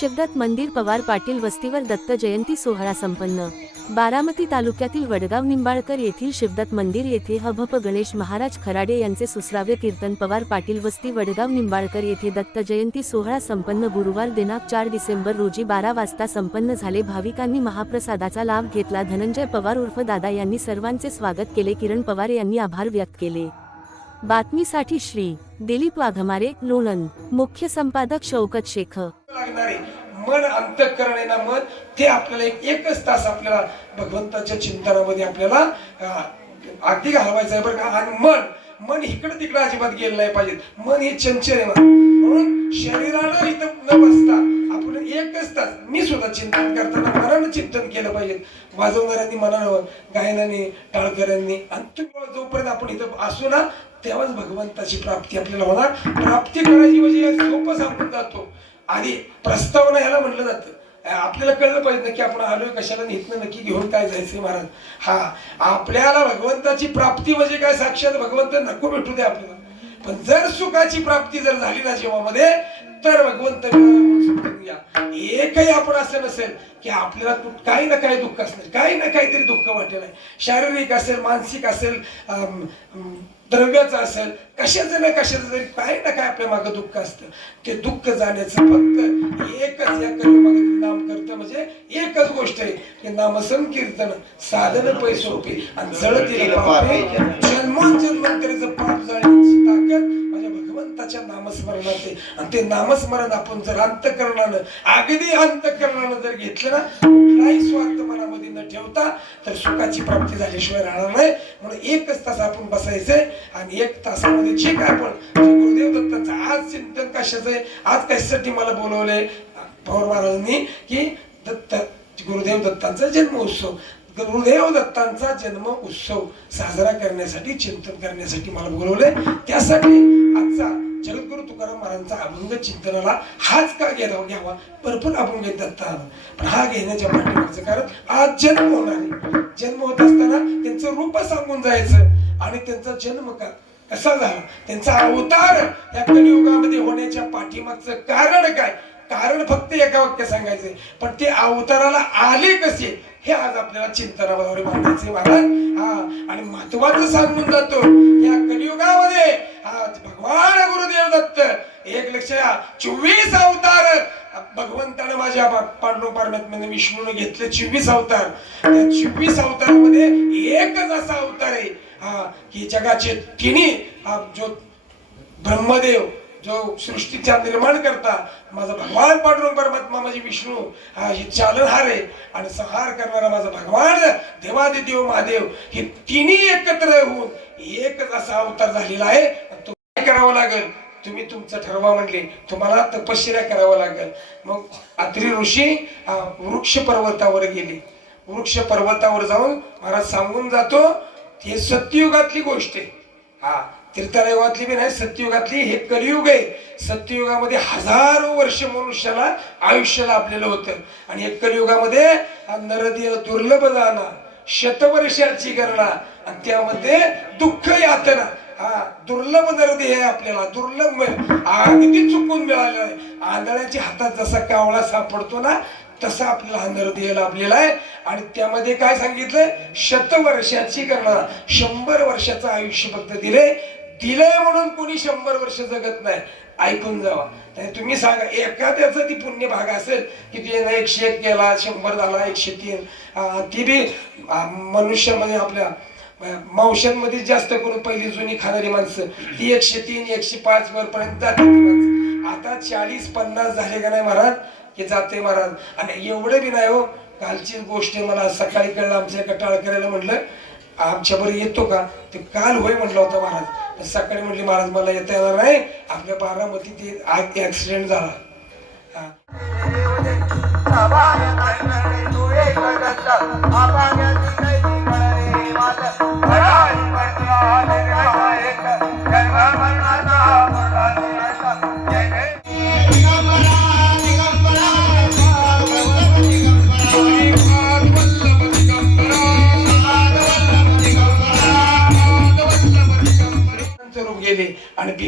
शिवदत्त मंदिर पवार पाटील वस्तीवर दत्त जयंती सोहळा संपन्न. बारामती तालुक्यातील वडगाव निंबाळकर येथील शिवदत्त मंदिर येथे हभप गणेश महाराज खराडे यांचे सुसराव्य कीर्तन पवार पाटील वस्ती वडगाव निंबाळकर येथे दत्त जयंती सोहळा संपन्न गुरुवार दिनांक चार डिसेंबर रोजी बारा वाजता संपन्न झाले. भाविकांनी महाप्रसादाचा लाभ घेतला. धनंजय पवार उर्फ दादा यांनी सर्वांचे स्वागत केले. किरण पवार यांनी आभार व्यक्त केले. बातमीसाठी श्री दिलीप वाघमारे लोणंद. मुख्य संपादक शौकत शेख मन अंतकरण ना मन ते आपल्याला एक एकच तास आपल्याला भगवंताच्या चिंतनामध्ये आपल्याला अगदी घालवायचं आहे बरं का? आणि मन मन इकडे तिकडे अजिबात गेलं नाही पाहिजे. मन हे चंचल आहे म्हणून शरीराला इथं न बसता आपण एकच तास मी सुद्धा चिंतन करताना मनानं चिंतन केलं पाहिजे. वाजवणाऱ्यांनी मनानं गायनाने टाळकऱ्यांनी आणि जोपर्यंत आपण इथं असू ना तेव्हाच भगवंताची प्राप्ती आपल्याला होणार. प्राप्ती करायची म्हणजे हे सोपं सांगून जातो. आधी प्रस्तावना ह्याला म्हणलं जातं. आपल्याला कळलं पाहिजे नक्की आपण आलोय कशाला इथनं नक्की घेऊन काय जायचंय महाराज. हा आपल्याला भगवंताची प्राप्ती म्हणजे काय? साक्षात भगवंत नको भेटू दे आपल्याला. पण जर सुखाची प्राप्ती जर झाली ना जीवामध्ये तर भगवंत एकही आपण असं नसेल की आपल्याला काही ना काही दुःख असणार. काही ना काहीतरी दुःख वाटेल. शारीरिक असेल मानसिक असेल द्रव्याचं असेल कशाचं ना कशाचं तरी काही ना काय आपल्या मागं दुःख असतं. ते दुःख जाण्याचं फक्त एकच या कर्मामध्ये नाम करतं म्हणजे एकच गोष्ट आहे की नामसंकीर्तन साधन पैसोपी आणि जळतील जन्मोन जन्मांतरीचं पाप देवाच्या नामस्मरणाचे. आणि ते नामस्मरण आपण जर अंतकरणानं अगदी अंतकरणानं जर घेतलं ना कुठलाही स्वार्थ मनामध्ये न ठेवता तर सुखाची प्राप्ती झाल्याशिवाय राहणार नाही. म्हणून एकच तास आपण बसायचंय आणि एक तासामध्ये जे काय आपण गुरुदेव दत्तांचं आज चिंतन कशाचं आहे आज कशासाठी मला बोलवलंय पवार महाराजांनी की दत्त गुरुदेव दत्तांचा जन्म उत्सव. गुरुदेव दत्तांचा जन्म उत्सव साजरा करण्यासाठी चिंतन करण्यासाठी मला बोलवले त्यासाठी आजचा जगद्गुरु तुकाराम महाराजांचा अभंग चिंतनाला हाच का घ्यावा घ्यावा? भरपूर अभंग आहेत दत्ता पण हा घेण्याच्या पाठीमागचं कारण आज जन्म होणार जन्म होत असताना त्यांचं रूप सांगून जायचं आणि त्यांचा जन्म का कसा झाला? त्यांचा अवतार या कलियुगामध्ये होण्याच्या पाठीमागचं कारण काय? कारण फक्त एका वाक्य सांगायचंय. पण ते अवताराला आले कसे? हे आज आपल्याला चिंतनावर मांडायचे महाराज हा आणि महत्वाचं सांगून जातो या कलियुगामध्ये भगवान गुरुदेव दत्त एक लक्ष चोवीस अवतार भगवंतानं माझ्या पांडव परमात्म्याने म्हणजे विष्णूने घेतले चोवीस अवतार. त्या चोवीस अवतारामध्ये एकच असा अवतार आहे हा की जगाचे तिन्ही जो ब्रह्मदेव जो सृष्टीचा निर्माण करता माझा भगवान पांडुरंग परमात्मा म्हणजे विष्णू हा हे चालनहार आहे. आणि संहार करणारा माझा भगवान देवादिदेव महादेव हे तिन्ही एकत्र होऊन एकच असा अवतार झालेला आहे. तो काय करावं लागेल? तुम्ही तुमचं ठरवा म्हणले. तुम्हाला तपश्चर्या करावं लागेल. मग अत्री ऋषी हा, वृक्ष पर्वतावर गेले. वृक्ष पर्वतावर जाऊन महाराज सांगून जातो हे सत्ययुगातली गोष्ट आहे. हा त्रितारयुगातली बी नाही सत्ययुगातली हे कलियुग आहे. सत्ययुगामध्ये हजारो वर्ष मनुष्याला आयुष्याला आपल्याला होतं. आणि हे कलियुगामध्ये नरदेह दुर्लभ जाणं शतवर्षाची गणना आणि त्यामध्ये दुःख यातना. हा दुर्लभ नरदेह आहे आपल्याला दुर्लभ अगदी चुकून मिळालेला आहे. आंधळ्याच्या हातात जसा कावळा सापडतो ना तसा आपल्याला हा नरदेह लाभलेला आहे. आणि त्यामध्ये काय सांगितलंय? शतवर्षाची गणना शंभर वर्षाचं आयुष्य फक्त दिले दिलंय म्हणून कोणी शंभर वर्ष जगत नाही? ऐकून जावा. तुम्ही सांगा एखाद्याचं ती पुण्य भाग असेल की तिने एकशे एक केला शंभर झाला एकशे तीन ती बी मनुष्यामध्ये आपल्या मावशांमध्ये जास्त करून पहिली जुनी खाणारी माणसं. ती एकशे तीन एकशे पाच वरपर्यंत आता चाळीस पन्नास झाले का नाही महाराज? की जाते महाराज. आणि एवढे बी नाही हो कालची गोष्ट आहे मला सकाळी कळलं आमच्या एका टाळकऱ्याला म्हटलं आमच्या बरं येतो का? ते काल होय म्हटलं होतं महाराज. सकाळी म्हणले महाराज मला येता येणार नाही. आपल्या बारामती ते आग ऍक्सिडेंट झाला. हा.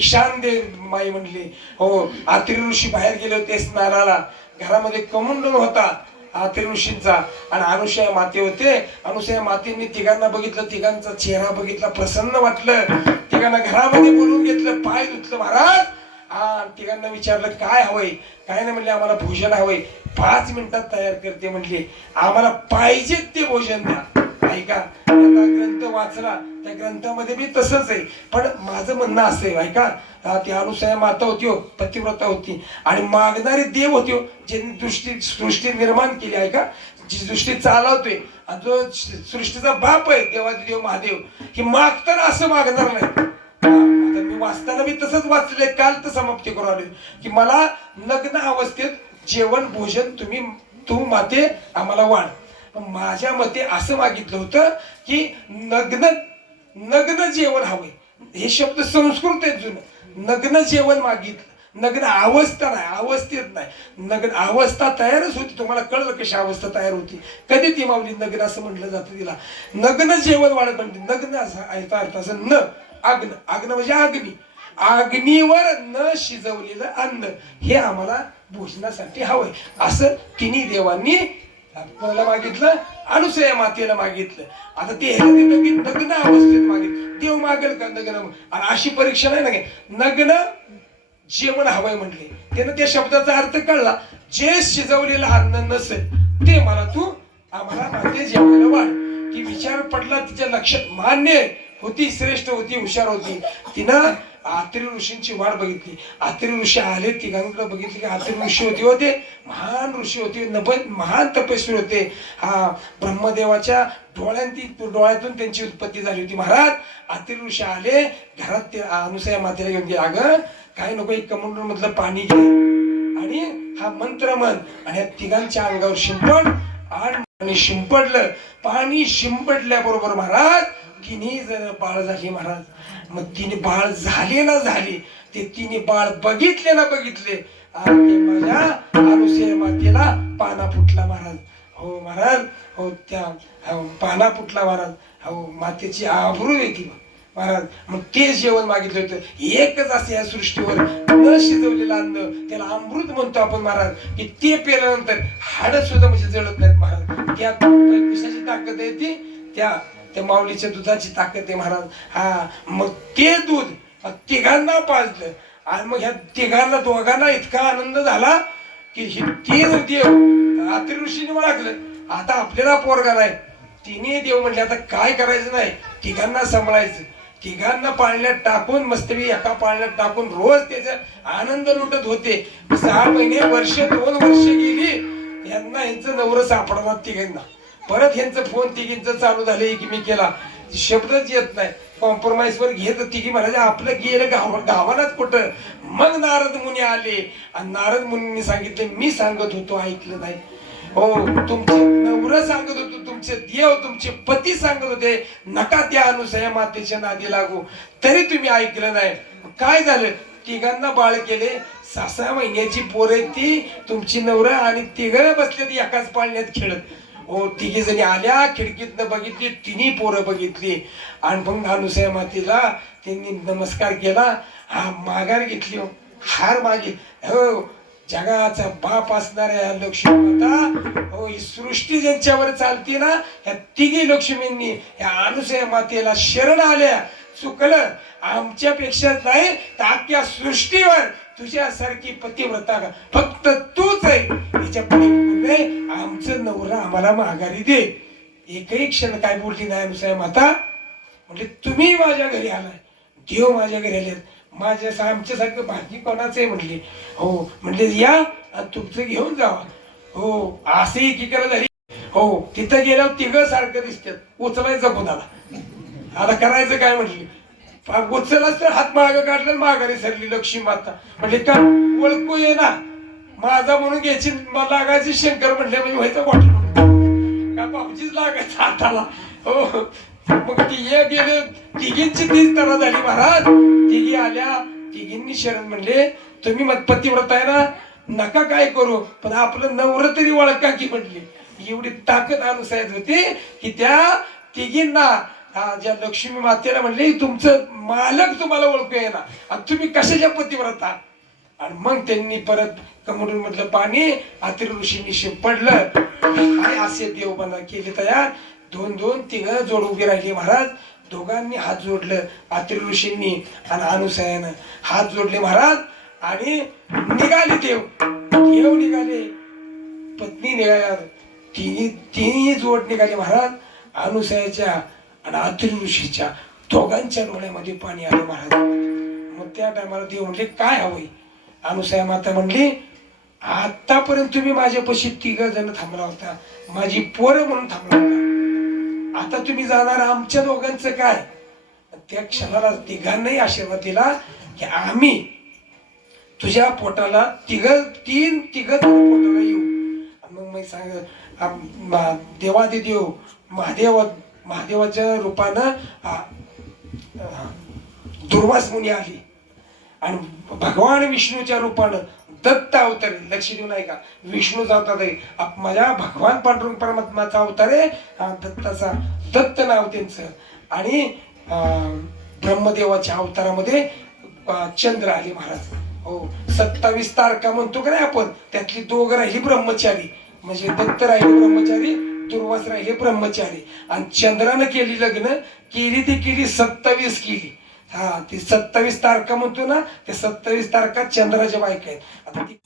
आणि दे माई म्हणली हो आत्री ऋषी बाहेर गेले होते स्नानाला घरामध्ये कमुंडन होता हा ऋषींचा. आणि अनुसया माते होते. अनुसया मातेंनी तिघांना बघितलं. तिघांचा चेहरा बघितला प्रसन्न वाटलं. तिघांना घरामध्ये बोलून घेतलं पाय धुतलं महाराज. हा तिघांना विचारलं काय हवंय? काय नाही म्हणले आम्हाला भोजन हवंय. पाच मिनिटात तयार करते म्हणले. आम्हाला पाहिजेत ते भोजन द्या. ऐका आता ग्रंथ वाचला त्या ग्रंथामध्ये मी तसंच आहे. पण माझं म्हणणं असं आहे ऐका ती अनुसया माता होती हो पतिव्रता होती. आणि मागणारे देव होते हो ज्यांनी दृष्टी सृष्टी निर्माण केली ऐका जी सृष्टी चालवतोय. आणि जो सृष्टीचा बाप आहे देवादिदेव महादेव की मागताना असं मागणार नाही. मी वाचताना मी तसंच वाचले काल तर समाप्ती करून आले की मला लग्न अवस्थेत जेवण भोजन तुम्ही तू माते आम्हाला वाढ. पण माझ्या मते असं मागितलं होतं की नग्न नग्न जेवण हवे हे शब्द संस्कृत आहेत जुनं. नग्न जेवण मागितलं. नग्न अवस्था नाही अवस्थेत नाही. नग्न अवस्था तयारच होती. तुम्हाला कळलं कशी अवस्था तयार होती? कधी ती माऊली नग्न असं म्हटलं जातं तिला? नग्न जेवण वाढत म्हणते. नग्न असं याचा अर्थ असं न अग्न. अग्न म्हणजे अग्नी. अग्नीवर न शिजवलेलं अन्न. हे आम्हाला भोजनासाठी हवंय. असं तिन्ही देवांनी कोणाला मागितलं? अनुसया मातेला मागितलं. आता ते नवीन नग्न अवस्थेत मागितलं देव मागेल का नग्न? आणि अशी परीक्षा नाही ना नग्न जेवण हवंय म्हटले त्यानं त्या शब्दाचा अर्थ कळला. जे शिजवलेलं अन्न नसेल ते मला तू आम्हाला माते जेवायला वाढ. की विचार पडला तिच्या लक्षात. मान्य होती श्रेष्ठ होती हुशार होती. तिनं आत्री ऋषींची वाट बघितली. आत्री ऋषी आले तिघांकडे बघितली की आत्री ऋषी होते होते महान ऋषी होते नभ महान तपस्वी होते. हा ब्रह्मदेवाच्या डोळ्यांती डोळ्यातून त्यांची उत्पत्ती झाली होती. महाराज आत्री ऋषी आले घरात ते अनुसया मातेला घेऊन गेले. अगं काय नको एक कमंडूर मधलं पाणी घे. आणि हा मंत्र म्हण. आणि या तिघांच्या अंगावर शिंपड आणि शिंपडलं. पाणी शिंपडल्याबरोबर महाराज किनी जर बाळ झाली महाराज. मग तिने बाळ झाले ना झाले ते तिने बाळ बघितले ना बघितले. आणि माझ्या अनुसया मातेला पाना फुटला महाराज. हो महाराज हो त्या हो पाना फुटला महाराज. हो मातेची आभरू येते महाराज. मग ते जेवण मागितलं होतं. एकच असं या सृष्टीवर न शिजवलेलं अन्न त्याला अमृत म्हणतो आपण महाराज की ते पेल्यानंतर हाड सुद्धा म्हणजे जळत नाहीत महाराज. त्या कशाची ताकद आहे ती? त्या त्या माऊलीच्या दुधाची ताकद आहे महाराज. हा मग ते दूध तिघांना पाजलं. आणि मग ह्या तिघांना दोघांना इतका आनंद झाला की हे ते देव रात्री ऋषीने ओळखलं. आता आपल्याला पोरगा नाही. तिने देव म्हणले आता काय करायचं नाही? तिघांना सांभाळायचं. तिघांना पाळण्यात टाकून मस्तवी एका पाळण्यात टाकून रोज त्याचा आनंद लुटत होते. सहा महिने वर्ष दोन वर्ष गेली. यांना यांचं नवरं सापडणार तिघांना. परत ह्यांचं फोन तिघींचं चालू झालं की मी केला शब्दच येत नाही. कॉम्प्रोमाइज वर घेत तिघी म्हणाले आपलं गेलं गाव गावालाच कुठं? मग नारद मुनी आले. आणि नारद मुनींनी सांगितले मी सांगत होतो ऐकलं नाही. हो तुमचे नवरं सांगत होतो तुमचे देव तुमचे पती सांगत होते नका त्या अनुसया मातेच्या नादी लागू. तरी तुम्ही ऐकलं नाही. काय झालं? तिघांना बाळ केले. सहा सहा महिन्याची पोर ती. तुमची नवरं आणि तिघ बसले एकाच पाळण्यात खेळत. हो तिघी जणी आल्या खिडकीतनं बघितली तिन्ही पोरं बघितली. आणि मग अनुसया मातीला त्यांनी नमस्कार केला. हा माघार घेतली. हो. हार मागे. हो जगाचा बाप असणाऱ्या लक्ष्मी माता हो ही सृष्टी ज्यांच्यावर चालते ना ह्या तिघी लक्ष्मींनी ह्या अनुसया मातेला शरण आल्या. चुकलं. आमच्यापेक्षा नाही तर अख्ख्या सृष्टीवर तुझ्यासारखी पतिव्रता का? फक्त तूच आहे. याच्यापुढे आमचं नवरा आम्हाला माघारी दे. एकही क्षण काय बोलली नाही अनुसया माता. म्हणजे तुम्ही माझ्या घरी आलाय. देव माझ्या घरी आले माझ्या आमच्यासारखं भाजी कोणाचं आहे? म्हणले. हो. म्हणले या आणि तुमचं घेऊन जावा हो. असं एकीकडे झाली. हो. तिथं गेल्यावर तिघं सारखं दिसतात. उचलायचं कोणाला आता करायचं काय? म्हटली उचलच तर हात माग काढलं माघारी सरली लक्ष्मी माता. म्हणजे का? ओळखू ये ना. माझा म्हणून घ्यायची लागायची शंकर म्हणले म्हणजे व्हायचं वाटलं. का बाबजीच लागायचं हाताला? हो. मग तिघे गेले तिघींची तीच तरा झाली महाराज. तिघी आल्या तिघींनी शरण म्हणले तुम्ही मत पतिव्रत आहे ना नका काय करू पण आपलं नवर तरी ओळखा की म्हटली एवढी ताकद अनुसायत होती की त्या तिघींना ज्या लक्ष्मी मातेला म्हणले तुमचं मालक तुम्हाला ओळखू येणार. आणि तुम्ही कशाच्या पतिव्रता आणि मग त्यांनी परत कमडून मधलं पाणी आत्री ऋषींनी शिंपडलं. काय असे देव केले तयार? दोन दोन तिघ जोड उभी राहिली महाराज. दोघांनी हात जोडलं आत्री ऋषींनी आणि अनुसयानं हात जोडले महाराज. आणि निघाले देव. देव निघाले. पत्नी निघाल्या. तिन्ही तिन्ही जोड निघाले महाराज. अनुसयाच्या आणि आत्री ऋषीच्या दोघांच्या डोळ्यामध्ये पाणी आलं महाराज. मग त्या टायमाला देव म्हणले काय हवंय? अनुसया माता म्हणली आतापर्यंत तुम्ही माझ्यापाशी तिघ जण थांबला होता. माझी पोरं म्हणून थांबला होता. आता तुम्ही जाणार आमच्या दोघांचं काय? त्या क्षणाला तिघांनाही आशीर्वाद दिला की आम्ही तुझ्या पोटाला तिघ तीन तिघ पोटाला येऊ. मग मी सांग आम- देव महादेव महादेवाच्या रूपानं दुर्वास मुनी आली. आणि भगवान विष्णूच्या रूपानं दत्त अवतार लक्ष देऊ नाही का विष्णूचा अवतार आहे माझ्या भगवान पांडुरंग परमात्माचा अवतार आहे. दत्ताचा दत्त नाव त्यांचं. आणि अं, ब्रह्मदेवाच्या अवतारामध्ये चंद्र आले महाराज. हो सत्तावीस तारखा म्हणतो का नाही आपण? त्यातली दोघं राहिली ब्रह्मचारी. म्हणजे दत्त राहिले ब्रह्मचारी दुर्वास राहिले ब्रह्मचारी. आणि चंद्रानं केली लग्न केली ती केली सत्तावीस केली. हा ती सत्तावीस तारखा म्हणतो ना ते सत्तावीस तारखा चंद्राच्या बायका आहेत. आता ती